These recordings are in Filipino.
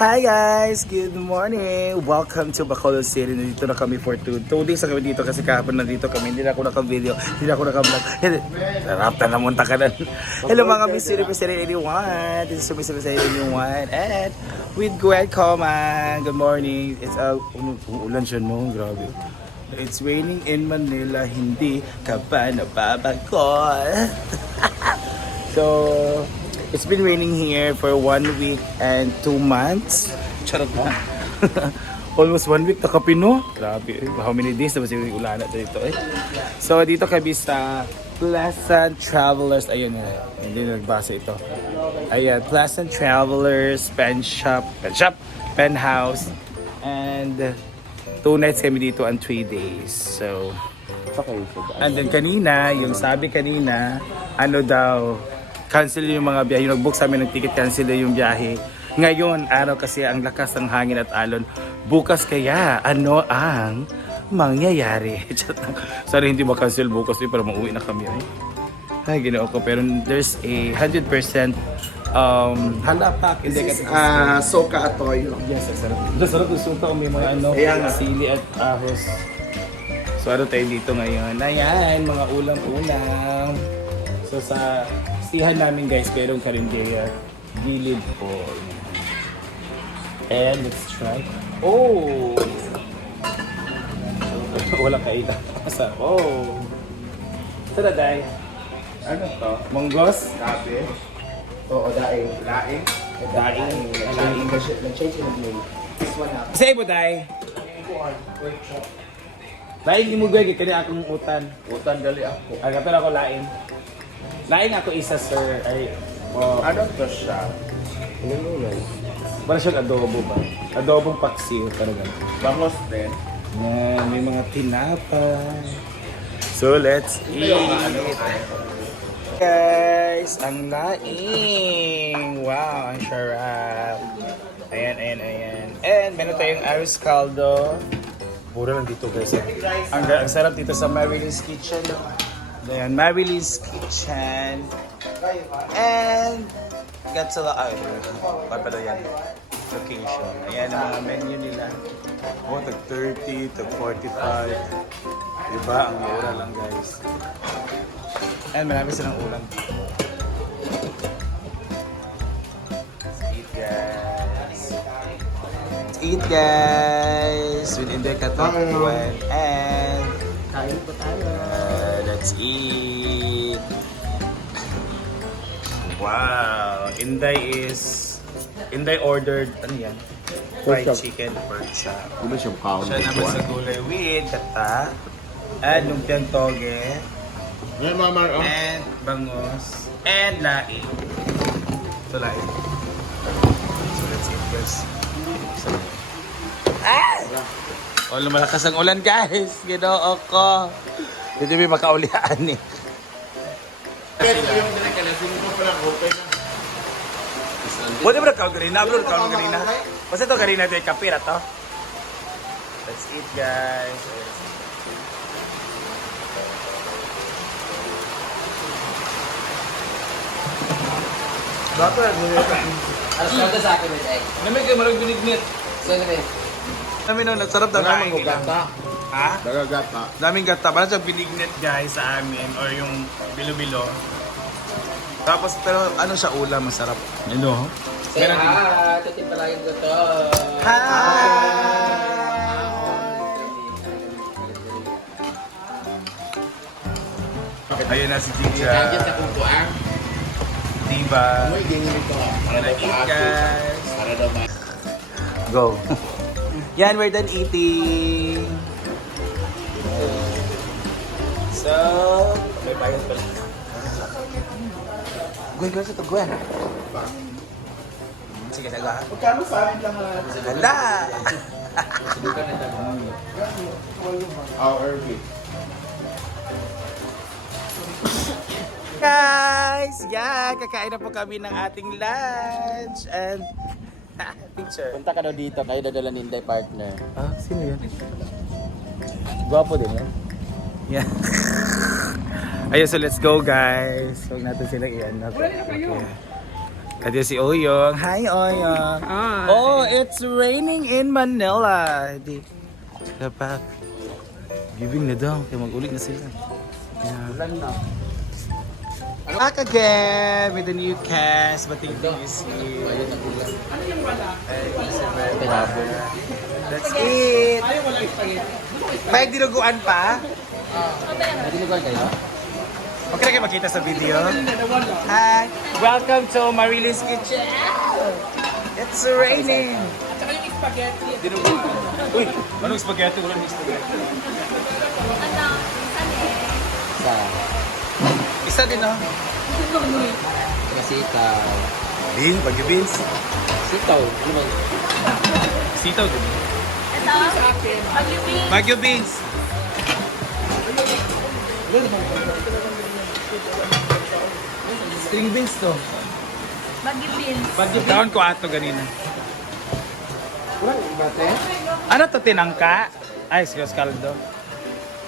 Hi guys! Good morning! Welcome to Bacolod City. Nandito na kami for two, two days na kami dito kasi kahapon nandito kami. Hindi na ako naka-video, hindi na ako naka-vlog. Sarap na namunta ka na. Hello mga Miss Mister 81. This is Miss City 81. And with Gwen Coman. Good morning. It's uh, um, umuulan siya no. Grabe. It's raining in Manila. Hindi ka pa napapagod. So, it's been raining here for one week and two months. Charot na. Almost one week nakapino. Grabe. eh. How many days na ba siya ulan na dito eh. So, dito kami sa Pleasant Travelers. Ayun, eh, hindi nagbasa ito. Ayan, Pleasant Travelers, Pen Shop, Pen Shop, Pen House. And two nights kami dito and three days. So, And then kanina, yung sabi kanina, ano daw, cancel yung mga biyahe. Yung nag-book sa amin ng ticket, cancel yung biyahe. Ngayon, araw kasi ang lakas ng hangin at alon. Bukas kaya, ano ang mangyayari? Sorry, hindi ma-cancel bukas eh, para mauwi na kami. Ay, ay ginoo ko. Pero there's a 100% um, halapak. Hindi kasi Ah, soka at toyo. Yes, sarap. Sarap ng suka. May mga ano, Kaya nga. sili at ahos. So ano tayo dito ngayon? Ayan, mga ulam-ulam. So sa stihan namin guys, merong karinderya. Gilid po. And let's try. Oh! Walang kailan. Masarap. Oh! Ito na, Day. Ano to? Monggos? Kape. Oo, daing. Daing. Daing. Daing. Nag-change yung name. This one na. Say mo, Day. Lain ni mo gaya kani akong utan. Utan gali ako. Aga pero ako lain. Lain ako isa sir ay oh, Ano to siya? para siyang adobo ba? Adobong paksiw pero ganun. Bangos din. Yan, may mga tinapay. So let's eat. Guys, ang laing. Wow, ang sarap. Ayan, ayan, ayan. And meron tayong arroz caldo. Puro lang dito guys. Ang, ang sarap dito sa Marilyn's Kitchen. Ayan, Marilyn's Kitchen. And got sa ay, pa pala yan. Location. Ayan ang mga menu nila. Oh, tag 30, tag 45. Diba? Ang mura lang guys. And marami silang ulam. Let's eat guys. Let's eat guys. With India Katapuan. And. Let's eat. Wow! Inday is... Inday ordered, ano yan? Fried Pork chop. chicken pork chop. Ano siyang kaon? Siya naman sa gulay with kata. And lumpiang toge. Ngayon mama, oh. And bangos. And laing. Ito laing. So let's eat guys. Ah! Oh, lumalakas ang ulan guys. Ginoo ko. Hindi may makaulian eh. Kaya yung dinakalasin ko pala open na. Buti mo nagkaw garina, bro. Nagkaw garina. Basta ito garina ito yung kapira to. Let's eat guys. Dapat, Alas ka sa akin, eh. Namig kayo marag binignit. So, ano eh? Kami no, nagsarap daw Wala kain mang nila. gata. Ha? Dagagata. Daming gata. Parang sa binignit guys sa amin or yung bilo-bilo. Tapos pero ano siya ulam masarap. Ano? Say hi! Tutin pala yung gusto. Ayun na si Chicha. Nandiyan sa kumpuan. Diba? May ganyan ito. Para daw guys. Para daw. Go. Yan, we're done eating. So, may bayad pala. Gwen, Gwen, ito, Gwen. Sige, daga. Magkano sa akin lang ah? Hala! Subukan na tayo. Our RV. Guys! Yan! Kakain na po kami ng ating lunch. And, picture. Punta ka daw dito, kayo dadala ni Inday partner. Ah, sino yan? Gwapo din yan. Yeah. Ayun, so let's go guys. Huwag natin sila iyan. Okay. Kaya si Oyong. Hi, Oyong. Hi. Oh, it's raining in Manila. Di. Sila pa. Giving na daw. Kaya mag-ulit na sila. Ulan na. Back again with the new cast. Bating is here. Ayun ang ulan. That's it. May dinuguan pa? Nadinugan kayo? Okay na kayo makita sa video. Hi! Welcome to Marilis Kitchen! It's raining! At saka yung spaghetti. Dinuguan. Uy, anong spaghetti? Wala nang spaghetti. Sa Isa din, no? Masitaw. Din, Bagyo Beans. Sitaw. Ano ba? Sitaw din. Ito, pag-ibig. Bagyo Beans. String beans to. Pag-ibig. Bagyo Taon ko ato ganina. Ano to tinangka? Ay, excuse kaldo.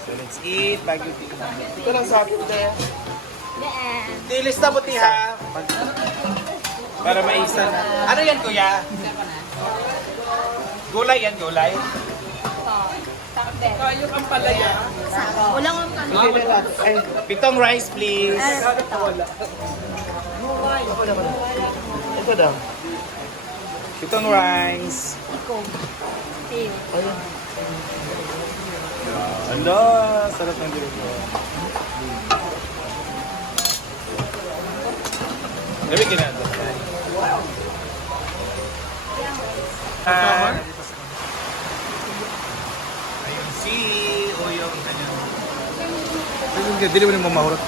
So let's eat Bagyo Beans. Ito lang sa akin tayo. Yeah. Dilis na buti ha. Para maisa na. Ano yan kuya? Gulay yan, gulay. Kayo ang palaya. Walang ang palaya. Ay, pitong rice please. Ito daw. Pitong rice. Iko. Tayo. Ano, sarap ng dilugo. Gabi ginagawa. Ah, ayun si o yung ano. Ayun, dili mo na mamahurot.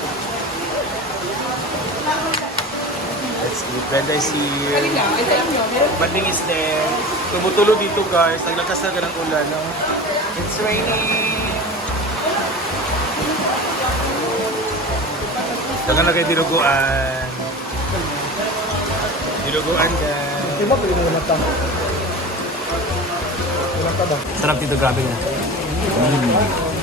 Let's eat. Brenda is here. Banding is there. Tumutulo dito guys. Naglakas na ng ulan. No? It's raining. Saka na kayo dinuguan. Dinuguan guys. Di ba pwede mo ulat Sarap dito, grabe nga.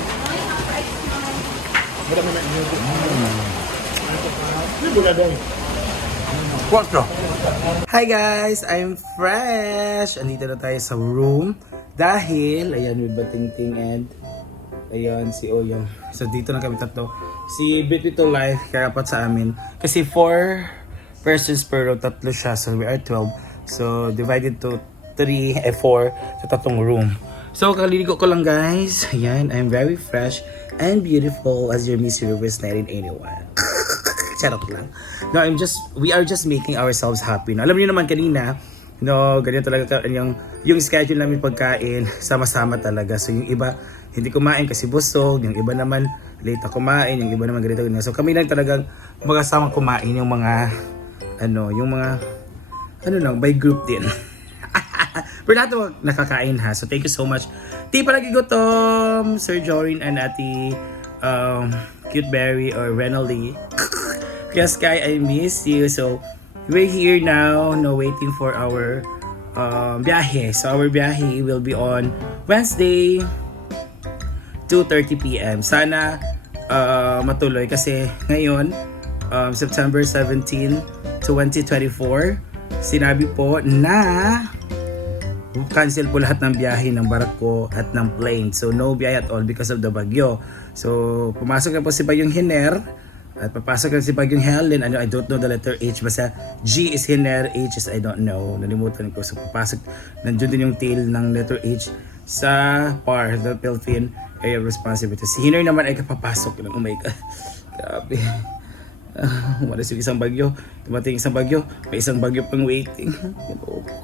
Quattro. Hi guys! I'm fresh! Andito na tayo sa room. Dahil, ayan, with Batingting and ayan, si Oyong. So, dito na kami tatlo. Si Beauty to Life, karapat sa amin. Kasi 4 persons per row, tatlo siya. So, we are 12. So, divided to 3, eh 4 sa tatlong room. So, kaliligo ko lang guys. Ayan, I'm very fresh and beautiful as your Miss Universe 1981. Charot lang. No, I'm just, we are just making ourselves happy. No? Alam niyo naman kanina, no, ganyan talaga yung, yung schedule namin pagkain, sama-sama talaga. So yung iba, hindi kumain kasi busog, yung iba naman, late kumain, yung iba naman ganito, ganito. So kami lang talagang magkasama kumain yung mga, ano, yung mga, ano lang, by group din. Pero lahat naman nakakain ha. So thank you so much. Di palagi gutom, Sir Jorin and Ate um, Cute Berry or Renally. Kaya Sky, I miss you. So we're here now, no waiting for our um, biyahe. So our biyahe will be on Wednesday, 2.30 p.m. Sana uh, matuloy kasi ngayon, um, September 17, 2024, sinabi po na cancel po lahat ng biyahe ng barko at ng plane. So no biyahe at all because of the bagyo. So pumasok na po si Bagyong Hiner at papasok na si Bagyong Helen. Ano, I don't know the letter H. Basta G is Hiner, H is I don't know. Nalimutan ko. So papasok, nandiyon din yung tail ng letter H sa PAR, the Philippine Area Responsibility. Si Hiner naman ay kapapasok. Oh my God. Grabe. Umalis yung isang bagyo. Dumating isang bagyo. May isang bagyo pang waiting.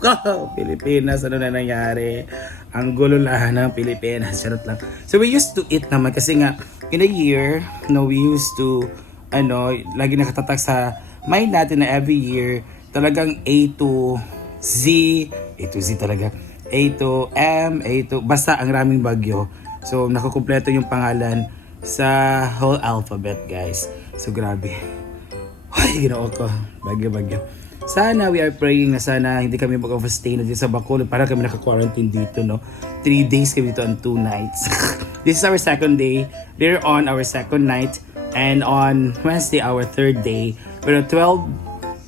Wow, Pilipinas, ano na nangyari? Ang gulo lang ng Pilipinas. Charot lang. So we used to eat naman kasi nga in a year, no, we used to ano, lagi nakatatak sa mind natin na every year talagang A to Z, A to Z talaga. A to M, A to, basta ang raming bagyo. So, nakukumpleto yung pangalan sa whole alphabet, guys. So, grabe. Ay, ginoo ko. Bagyo, bagyo. Sana we are praying na sana hindi kami mag-overstay na dito sa Bacolod para kami naka-quarantine dito, no? Three days kami dito and two nights. This is our second day. Later on, our second night. And on Wednesday, our third day. Pero 12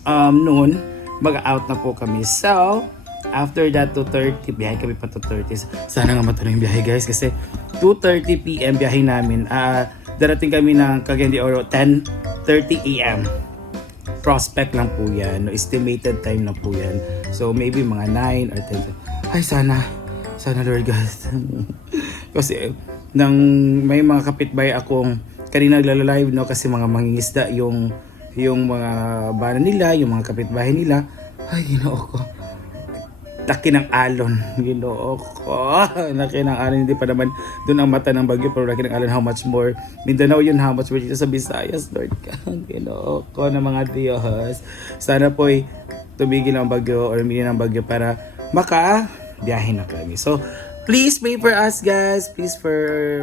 um, noon, mag-out na po kami. So, after that 2.30, biyahe kami pa 2.30. Sana nga matuloy yung biyahe guys kasi 2.30 p.m. biyahe namin. Ah, darating kami ng Cagayan de Oro 10.30 a.m. Prospect lang po yan. No, estimated time lang po yan. So, maybe mga 9 or 10. Ay, sana. Sana Lord God. kasi, nang may mga kapitbahay akong kanina naglalalive no kasi mga mangingisda yung yung mga bana nila, yung mga kapitbahay nila. Ay, ginoo ko. Laki ng alon. Ginoo ko. Laki ng alon. Hindi pa naman doon ang mata ng bagyo. Pero laki ng alon. How much more? Mindanao yun. How much more dito sa Visayas, Lord ka. Ko ng mga Diyos. Sana po tumigil ang bagyo or mili ng bagyo para maka biyahe na kami. So, please pray for us guys. Please for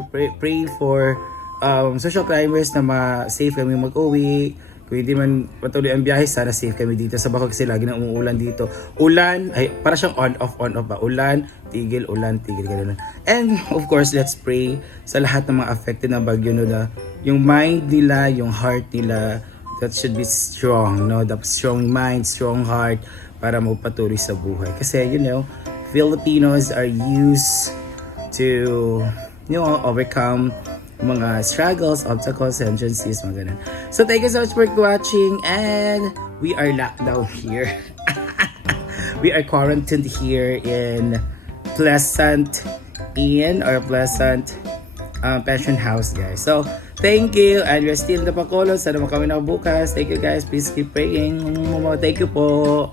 pray, pray for um, social climbers na ma-safe kami mag-uwi. Hindi man patuloy ang biyahe, sana safe kami dito sa Bacog kasi lagi na umuulan dito. Ulan, ay para siyang on-off, on-off ba? Ulan, tigil, ulan, tigil, ganun. And of course, let's pray sa lahat ng mga affected ng bagyo no, na yung mind nila, yung heart nila, that should be strong, no? The strong mind, strong heart para magpatuloy sa buhay. Kasi, you know, Filipinos are used to, you know, overcome mga struggles, obstacles, hindrances, mga ganun. So, thank you so much for watching and we are locked down here. we are quarantined here in Pleasant Inn or Pleasant um, Pension House, guys. So, thank you and we're still in the Bacolod. Sana mo kami na bukas. Thank you guys. Please keep praying. Thank you po.